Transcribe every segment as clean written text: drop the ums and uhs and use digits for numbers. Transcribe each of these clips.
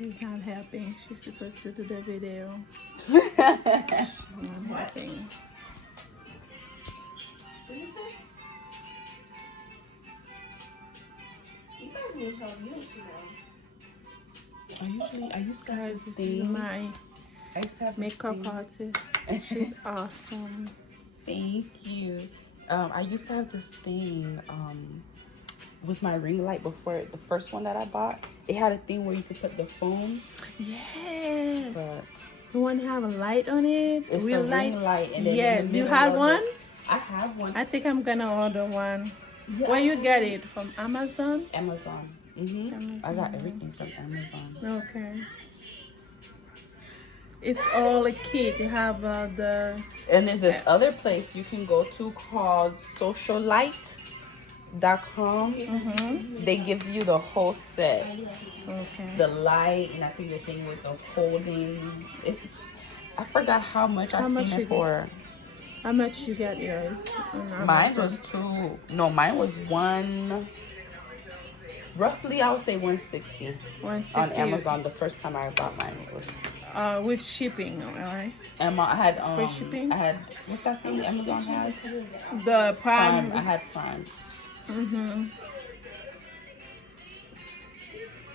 She's not helping. She's supposed to do the video. Not helping. What did you say? You guys need help. You don't know. I used to have makeup artist. She's awesome. Thank you. I used to have this thing with my ring light before. The first one that I bought, it had a thing where you could put the foam. Yes. But the one have a light on it. it's real a ring light. And then yeah. Do you have one? I have one. I think I'm gonna order one. Yeah, Where you get it from? Amazon? Amazon. Amazon. I got everything from Amazon. Okay. It's all a kit. You have the. And there's this other place you can go to called socialite.com. They give you the whole set. Okay. The light, and I think the thing with the holding. I forgot how much I seen it for. How much you get yours? Mine was mine was roughly I would say 160 on Amazon. The first time I bought mine was with shipping, alright. I had free shipping. I had, what's that thing Amazon has? The Prime. I had Prime.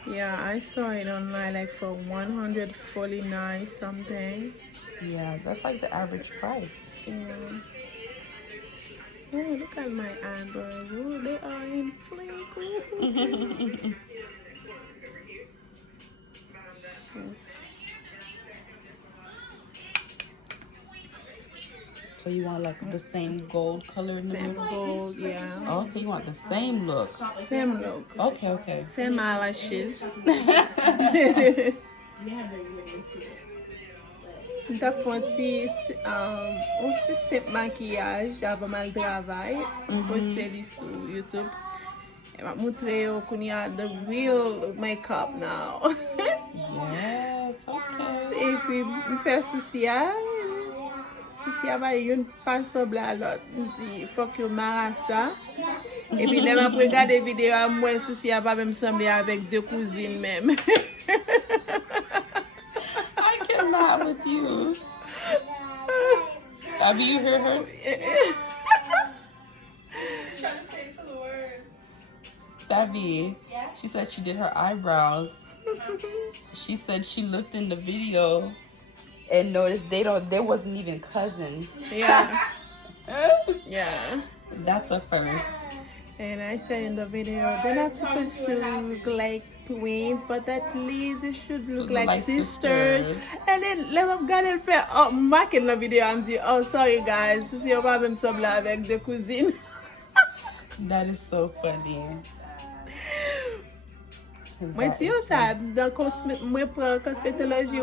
Yeah, I saw it online like for 149 something. Yeah, that's like the average price. Yeah. Oh, look at my eyebrows. Oh, they are in flake. Yes. So you want like the same gold color in the Same middle? gold, yeah. Oh, okay, you want the same look. Same look. Okay. Same eyelashes. T'as fait un petit maquillage avant mal travail. Posté sur YouTube. Et m'a montré qu'on y a the real makeup now. Yes, okay. Et puis, il fait ceci. Si il y a une façon à l'autre, il dit, il faut que je marre ça. Et puis, là, après regarder des vidéos, moi, souci à pas même sembler avec deux cousines même. I cannot with you. Abby, you hear her? Trying to say some words. Abby, Yeah? she said she did her eyebrows. She said she looked in the video and noticed they wasn't even cousins. Yeah. Yeah. That's a first. And I said in the video, they're not supposed to look like twins, but at least they should look like sisters. And then let me go and say, oh, mark in the video and say, oh, sorry guys, si on va même sembler avec des cousines. That is so funny. Moi, tu sais, dans moi prends cosmétologie,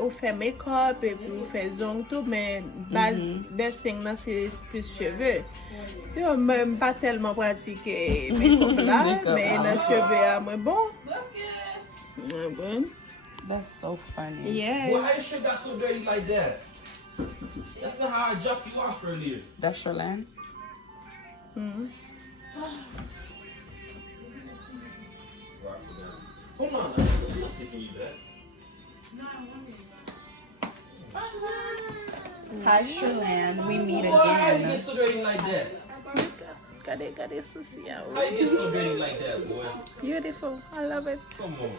on fait make-up et puis on fait ongles tout, mais base des things là c'est plus cheveux. Tu vois, même pas tellement pratiqué make-up là, mais dans cheveux à moi bon. Bon. That's so funny. Yeah. Well, how your shirt got so dirty like that? That's not how I dropped you off earlier. That's your land? Hold on, I'm not taking you back. Hi, Sherland. We meet Boy, how you again. get so dirty like that? Got it, Susie. How you get so dirty like that, boy? Beautiful. I love it. Come on.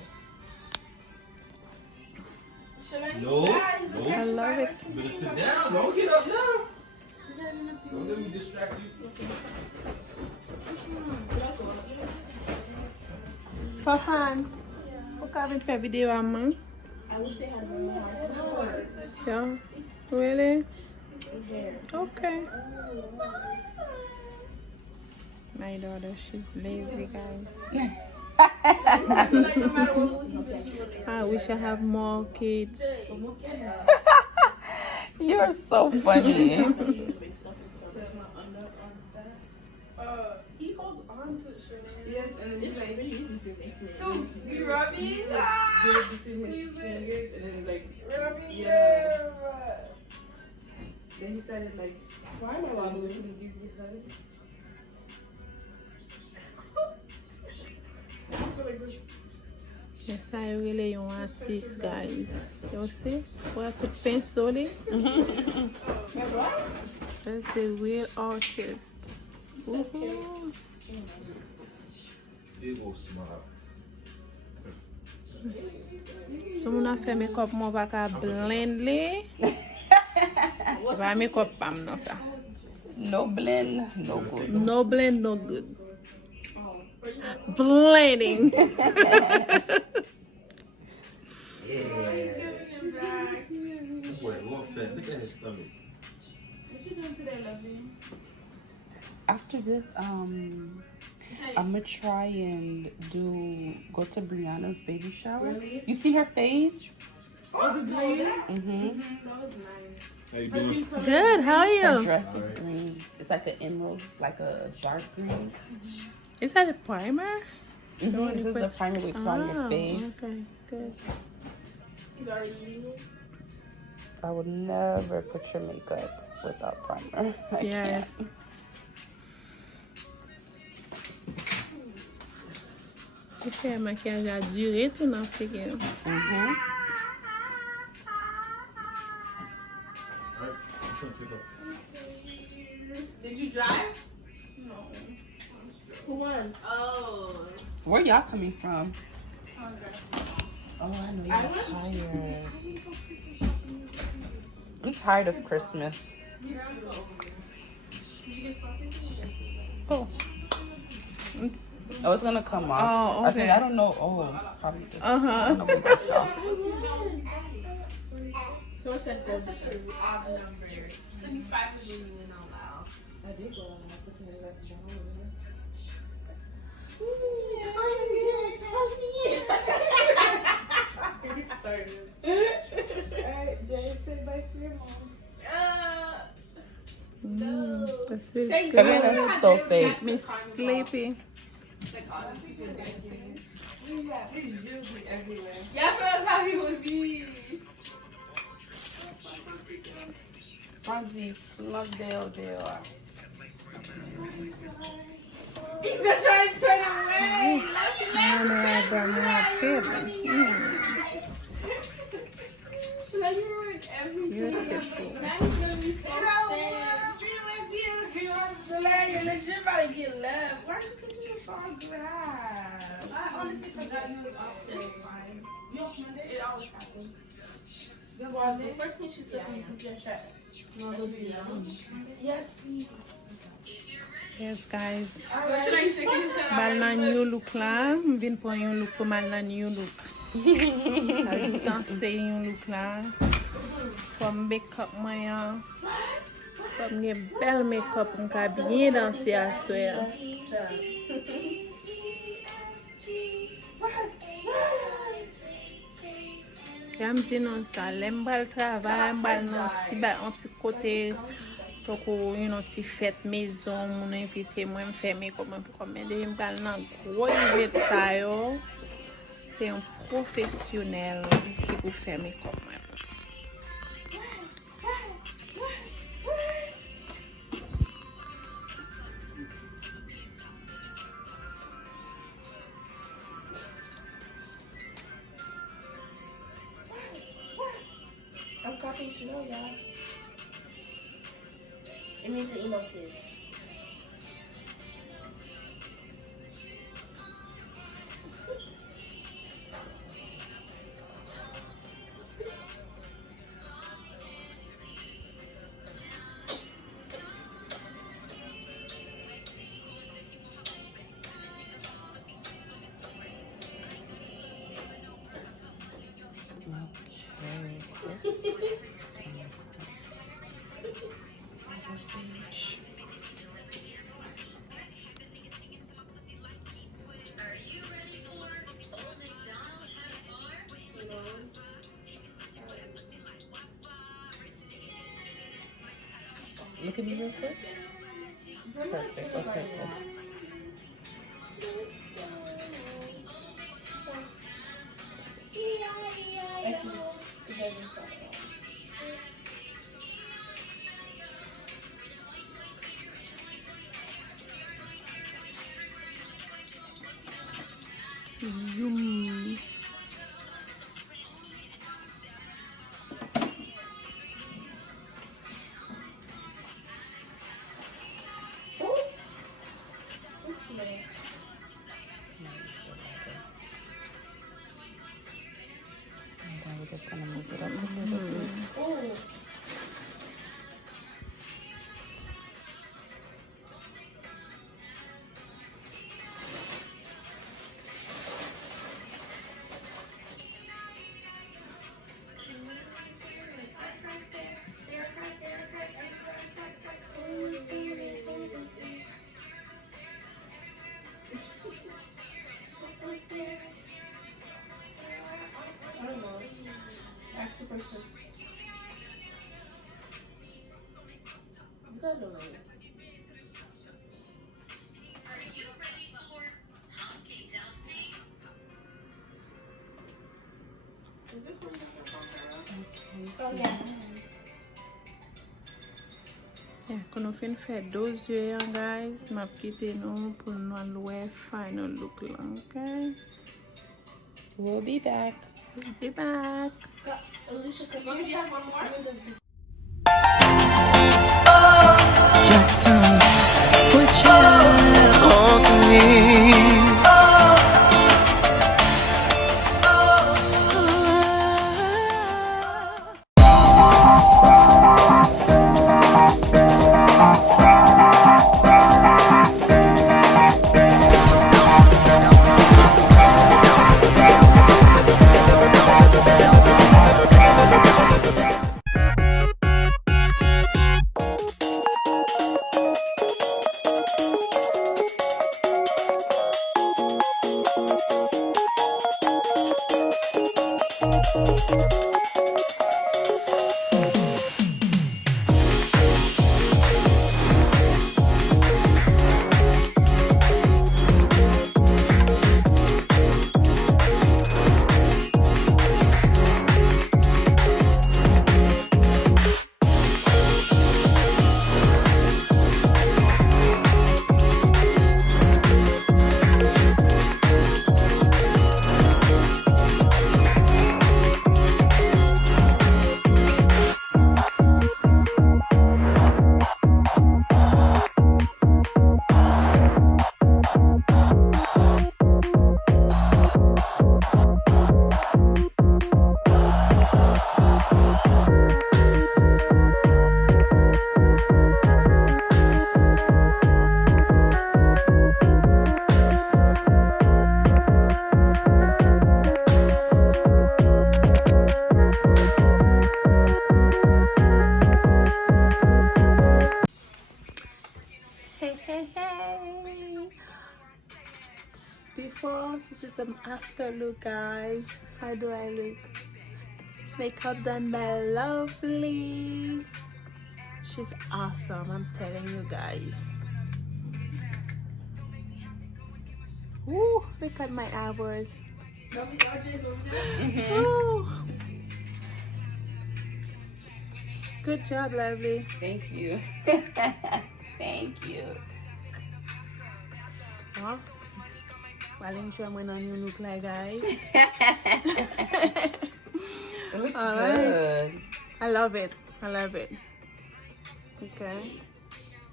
I No. love it. You better sit down. Don't get up now. Don't let me distract you. For fun. Pourquoi vous faites vidéo à moi? I wish they had more. Yeah. Really? Okay. My daughter, she's lazy, guys. I wish I have more kids. You're so funny. He holds on to it, yes, and then he's like, you rub it? Squeeze it. And then he's like, rub it. Yeah. Then he started like, why am I wobbling? Yes, I really an artist, guys. You see? Where I put pencil in? That's the real artist. Woohoo. Big old smile. So moun a fait make-up moun pa ka blend li. Pa make-up pam nan sa. No blend, no good. No blend, no good. Blending. Yeah. Boy, more fat. Look at his stomach. What you doing today, lovey? After this, I'm gonna try and go to Brianna's baby shower. Really? You see her face? Oh, the green? Mm-hmm. That was nice. How you doing? Good, how are Her you? dress is green. It's like an emerald, like a dark green. Is that a primer? Mm-hmm. This is the primer we put on your face. Okay, good. He's already eating it. I would never put your makeup without primer. I Yes. can't. Tu fais un maquillage à durer tout nan figure. Mm-hmm. Did you drive? No. Who won? Oh. Where y'all coming from? Oh, I know you're tired. I'm tired of Christmas. Oh. Oh, it's gonna come off. Oh, I think, okay. I don't know. Oh, it's probably this. Uh-huh. I'll be back, y'all. So what's that position? Odd number. 25 is when you went out loud. I did go out loud. I took my left Alright, Jay, say bye to your mom. That feels Take good. Cabina's so fake. Me sleepy. Like all the people dancing. We usually everywhere. Yeah, but that's how he would be. Franzi, Lovedale, Dale. He's gonna try to turn away. Let me Should I ruin everything? Beautiful. Now he's gonna be so sad. Get love. Why are you taking this all grass? I honestly forgot you was upstairs. You opened it? It always happens. The first thing she said when you put your shirt. Yes, please. Yes, guys. Should I shake his head? Mal nan new look la. Vin pon yon look pou mal nan new look. Al danse yon look la. From make-up mwen. From gen bel make-up mwen ka bien danse aswe. Yam di non sa, lem bal travay, bal non ti ba an ti kote toko yon ti fête maison, moun invite mwen fè make-up mwen pou komende yon bal nan gros event sa yo. C'est un professionnel qui vous fait make-up mwen. I'm copying Chanel, y'all. It means the emo kid. Look at me real quick. Perfect. Okay, good. Zoom. that noise? Is this where you can walk around? Okay. Oh, yeah. Yeah, qu'on a fin fait 12 yeux, guys. M'a quitté nous pour nous voir final look là, okay? We'll be back. We'll be back. Alicia, could Well, did you have one more? Jackson, would you hold me? Hey. Before, this is the after look, guys. How do I look? Makeup done by Lovely. She's awesome, I'm telling you guys. Ooh, look at my eyebrows. Ooh. Good job, Lovely. Thank you. Thank you. Huh? While showing on you look like, guys. It looks All good. right. I love it. I love it. Okay.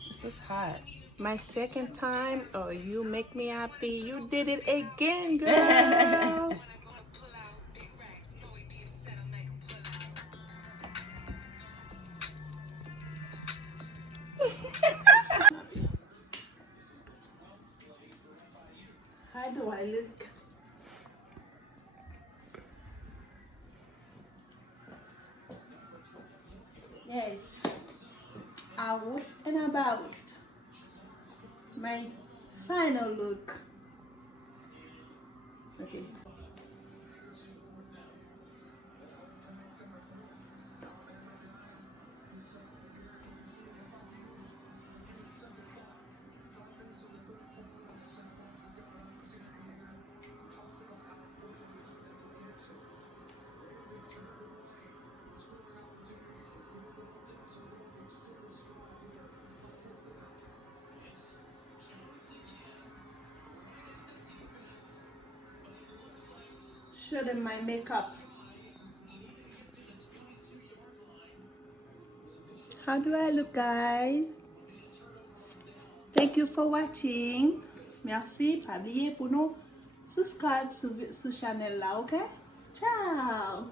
This is hot. My second time. Oh, you make me happy. You did it again, girl. How do I look? Yes, out and about. My final look. Okay. Show them my makeup. How do I look, guys? Thank you for watching. Merci. Pas oublier pour nous subscribe sur channel là, ok? Ciao.